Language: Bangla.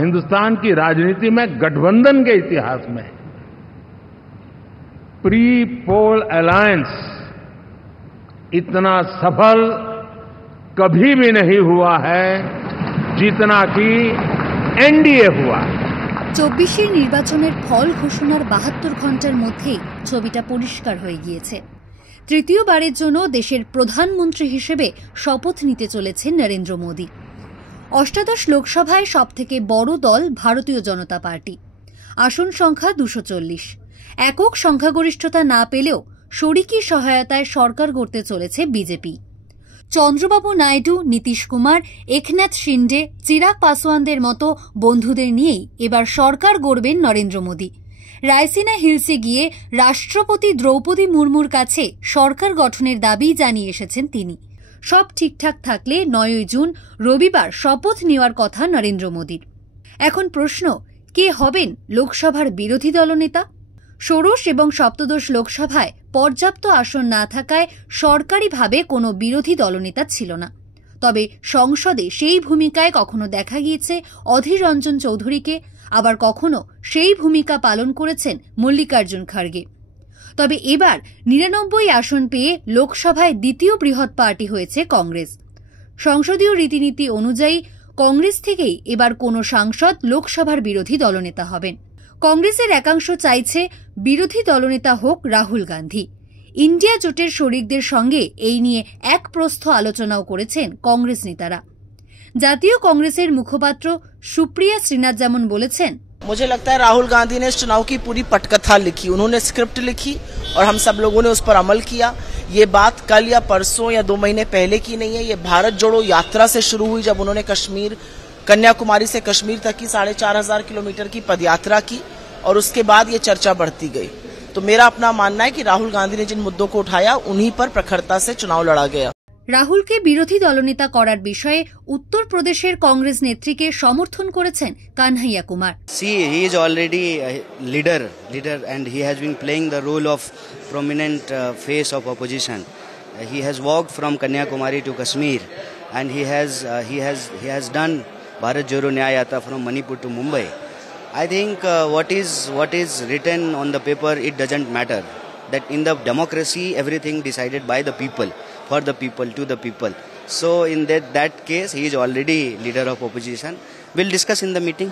हिंदुस्तान की राजनीति में गठबंधन के इतिहास में प्री पोल अलायंस इतना सफल कभी भी नहीं हुआ है जितना कि एनडीए हुआ। 24 নির্বাচনের ফল ঘোষণার 72 ঘন্টার মধ্যেই ছবিটা পরিষ্কার হয়ে গিয়েছে। তৃতীয়বারের জন্য দেশের প্রধানমন্ত্রী হিসেবে শপথ নিতে চলেছেন নরেন্দ্র মোদী। অষ্টাদশ লোকসভায় সবথেকে বড় দল ভারতীয় জনতা পার্টি, আসন সংখ্যা 240। একক সংখ্যাগরিষ্ঠতা না পেলেও শরিকি সহায়তায় সরকার গড়তে চলেছে বিজেপি। চন্দ্রবাবু নাইডু, নীতিশ কুমার, একনাথ শিন্ডে, চিরাগ পাসওয়ানদের মতো বন্ধুদের নিয়েই এবার সরকার গড়বেন নরেন্দ্র মোদী। রায়সিনা হিলসে গিয়ে রাষ্ট্রপতি দ্রৌপদী মুর্মুর কাছে সরকার গঠনের দাবি জানিয়ে এসেছেন তিনি। সব ঠিকঠাক থাকলে 9 জুন রবিবার শপথ নেওয়ার কথা নরেন্দ্র মোদীর। এখন প্রশ্ন, কে হবেন লোকসভার বিরোধী দলনেতা? ষোড়শ এবং সপ্তদশ লোকসভায় পর্যাপ্ত আসন না থাকায় সরকারিভাবে কোনো বিরোধী দলনেতা ছিল না। তবে সংসদে সেই ভূমিকায় কখনো দেখা গিয়েছে অধীর রঞ্জন চৌধুরীকে, আবার কখনো সেই ভূমিকা পালন করেছেন মল্লিকার্জুন খাড়গে। তবে এবার 99 আসন পেয়ে লোকসভায় দ্বিতীয় বৃহৎ পার্টি হয়েছে কংগ্রেস। সংসদীয় রীতিনীতি অনুযায়ী কংগ্রেস থেকেই এবার কোনো সাংসদ লোকসভার বিরোধী দলনেতা হবেন। কংগ্রেসের একাংশ চাইছে বিরোধী দলনেতা হোক রাহুল গান্ধী। ইন্ডিয়া জোটের শরিকদের সঙ্গে এই নিয়ে এক প্রস্থ আলোচনাও করেছেন কংগ্রেস নেতারা। জাতীয় কংগ্রেসের মুখপাত্র সুপ্রিয়া শ্রীনাথ যেমন বলেছেন, मुझे लगता है राहुल गांधी ने इस चुनाव की पूरी पटकथा लिखी, उन्होंने स्क्रिप्ट लिखी और हम सब लोगों ने उस पर अमल किया। ये बात कल या परसों या 2 महीने पहले की नहीं है, ये भारत जोड़ो यात्रा से शुरू हुई जब उन्होंने कन्याकुमारी से कश्मीर तक की 4500 किलोमीटर की पदयात्रा की और उसके बाद ये चर्चा बढ़ती गई। तो मेरा अपना मानना है कि राहुल गांधी ने जिन मुद्दों को उठाया उन्हीं पर प्रखरता से चुनाव लड़ा गया। রাহুলকে বিরোধী দলনেতা করার বিষয়ে উত্তরপ্রদেশের কংগ্রেস নেত্রীকে সমর্থন করেছেন Kanhaiya Kumar. See, he is already a leader and he has been playing the role of prominent face of opposition. He has walked from Kanyakumari to Kashmir and he has done Bharat Jodo Nyaya Yatra from Manipur to Mumbai. I think what is written on the paper, it doesn't matter. That in the democracy everything decided by the people, for the people, to the people. So in that case he is already leader of opposition. We'll discuss in the meeting.